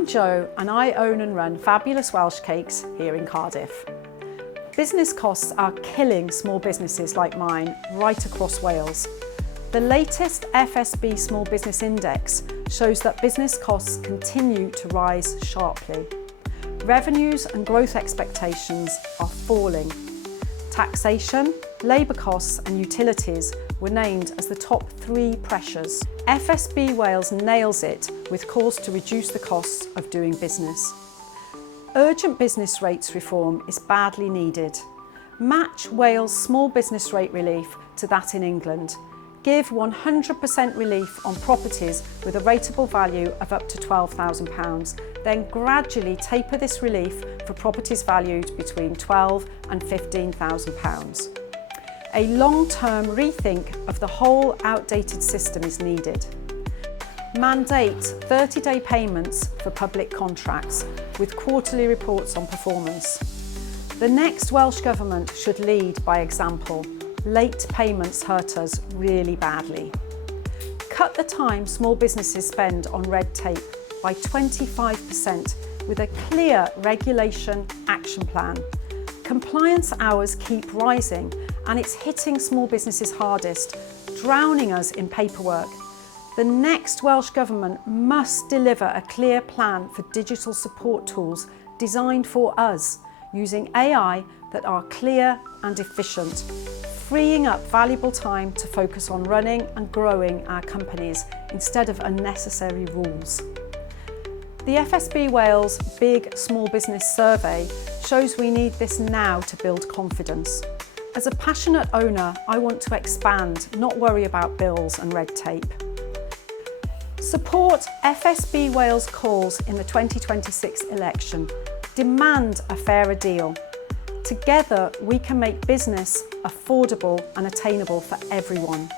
I'm Jo and I own and run Fabulous Welsh Cakes here in Cardiff. Business costs are killing small businesses like mine right across Wales. The latest FSB Small Business Index shows that business costs continue to rise sharply. Revenues and growth expectations are falling. Taxation, labour costs and utilities were named as the top 3 pressures. FSB Wales nails it with calls to reduce the costs of doing business. Urgent business rates reform is badly needed. Match Wales' small business rate relief to that in England. Give 100% relief on properties with a rateable value of up to £12,000, then gradually taper this relief for properties valued between £12,000 and £15,000. A long-term rethink of the whole outdated system is needed. Mandate 30-day payments for public contracts with quarterly reports on performance. The next Welsh Government should lead by example. Late payments hurt us really badly. Cut the time small businesses spend on red tape by 25% with a clear regulation action plan. Compliance hours keep rising and it's hitting small businesses hardest, drowning us in paperwork. The next Welsh Government must deliver a clear plan for digital support tools designed for us, using AI that are clear and efficient, freeing up valuable time to focus on running and growing our companies instead of unnecessary rules. The FSB Wales Big Small Business Survey shows we need this now to build confidence. As a passionate owner, I want to expand, not worry about bills and red tape. Support FSB Wales calls in the 2026 election. Demand a fairer deal. Together, we can make business affordable and attainable for everyone.